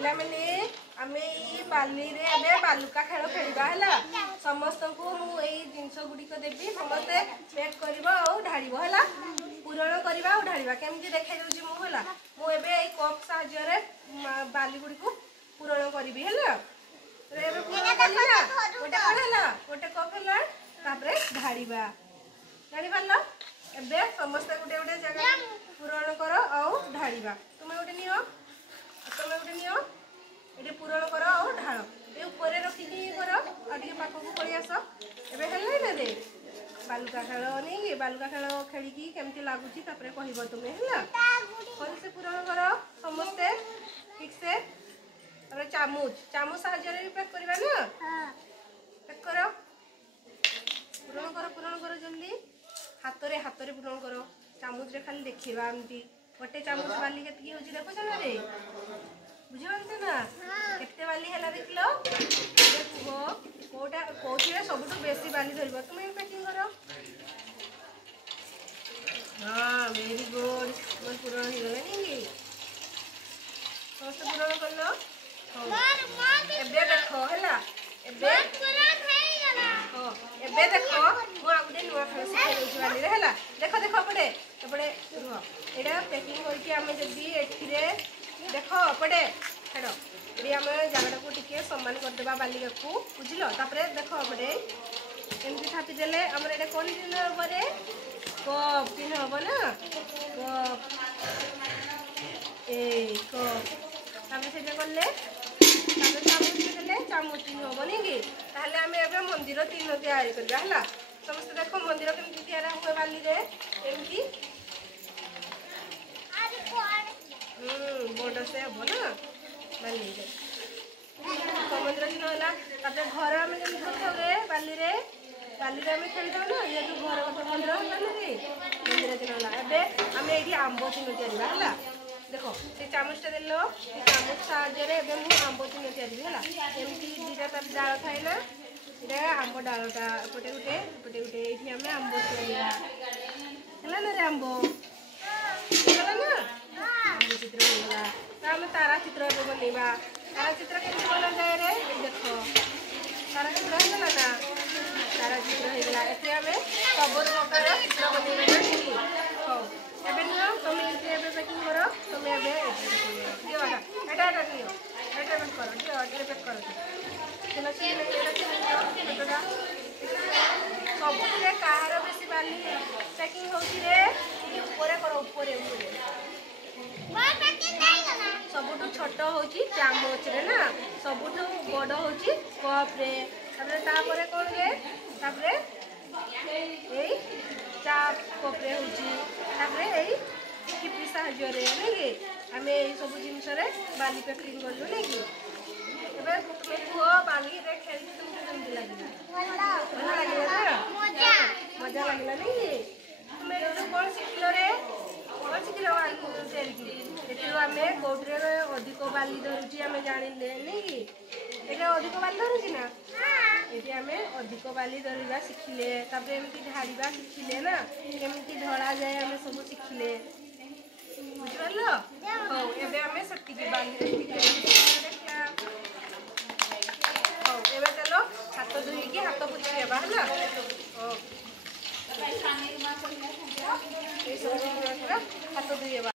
पिला माने आमे ई बाली रे एबे बालुका खेल खेलिबा हला समस्त को मु एई जिंस गुडी को देबी समस्त पैक करबा और ढाळिबो हला पूरण करबा और ढाळिबा केमति देखाइ दउची मु हला मु एबे एई कप साहाय्य रे बाली गुडी को पूरण करबी हला रे एबे पूरण करला गोटे कोन हला गोटे कप हला तापरे ढाळिबा ढाळिबाला एबे समस्त गुटे गुटे जगह पूरण करो और ढाळिबा तुमे गुटे नियो ये पूरण कर और ढाल ये ऊपर रखिकी कर आगे पाख को पड़ी आस एबे हेल्ले ना रे बालुका खेल नहीं बालुका खेल खेलिकी केमती लगुची तापरे कहबो तुमे हला भल से पूरण कर समस्ते ठीक से और चामच साहाय्य रे पैक करबा ना पैक करो पूरण कर जल्दी हाथ रे पूरण करो चामच रे खाली देखिबा एमती गोटे चामच बाली केतकी होची देखो छना रे बुझिबंते ना केते बाली हला देखलो देखो कोटा कोठिरे सबटु बेसी बाली धरबो तुमे पैकिंग करो हां वेरी गुड मन पूरण हो गला नी समस्त पूरण करलो एबे देखो हला एबे पूरण हे गला हां एबे देखो मु आगुडे नुवा खेल सिखाइ देछि बाली रे हला देखो देखो पड़े रुह एडा पैकिंग करके आमे जदी एठिरे देखो पड़े हेडो एडी आमे जागाटा को टिके सम्मान कर देबा बालिका को बुझिलो तापरे देखो पड़े एमती थापी देले हमर एडा कोन दिन परे कप चिन्ह हबो ना कप ए कप तापरे सेटा करले तापरे चामच देले चामच चिन्ह हबो नी कि ताहले आमे एबे मंदिर चिन्ह तैयारी करबा हला समस्त देखो मंदिर केमती तैयार हुए बाली रे एमती बोर्ड से हम ना बाली रे मंदिर चिन्ह होला तापरे घर आमे केमती करथौ रे बाली रे आमे खेली दउ ना ये तो घर कत मंदिर होला ना रे मंदिर चिन्ह होला एबे आमे एडी आंबो चिन्ह तैयारी हला देखो से चामचटा देलो से चामच साहाय्य रे एबे मु आंबो चिन्ह तैयारी हला एमती दीटा तार डाल थाए ना इडा आंबो डालटा पटे गुटे एठी आमे आंबो तैयारी हला ना रे आंबो हला ना आंबो चित्र होला त आमे तारा चित्र बनेबा तारा चित्र केमति बना जाय रे देखो तारा चित्र होला ना तारा चित्र हे गेला एथे आमे सब प्रकार चित्र बनेबा नी हो एबे न तुम एबे पैकिंग करो तुम एबे दियो एटा नियो एटा पैक करो दियो एटा पैक करो चलो चलो एटा सबुरे कहार बेसी बाली पैकिंग होची रे ऊपर करो ऊपर मोर पैकिंग नहीं करना सबुठु छोट होची चामच रे ना सबुठु बड़ होची कप रे तापरे तापरे कोन रे तापरे एई चाप कप रे होची तापरे एई किपि साहाय्य रे नेकी हमें एई सब जिंस रे बाली पैकिंग करलो नेकी एबे को बाली रे खेली तुमको केमति लागिला भला लागिला ना मजा लागिला नहीं तुमे तो कोन सिखलो रे कोन सिखलो बाली सेलकी एतो हमें कोटरे अधिक बाली धरुची हमें जानिले नहीं एटा अधिक बाली धरुची ना एटी हमें अधिक बाली धरिबा सिखिले तापरे एमती ढाळिबा सिखिले ना केमती ढळा जाय हमें सब सिखिले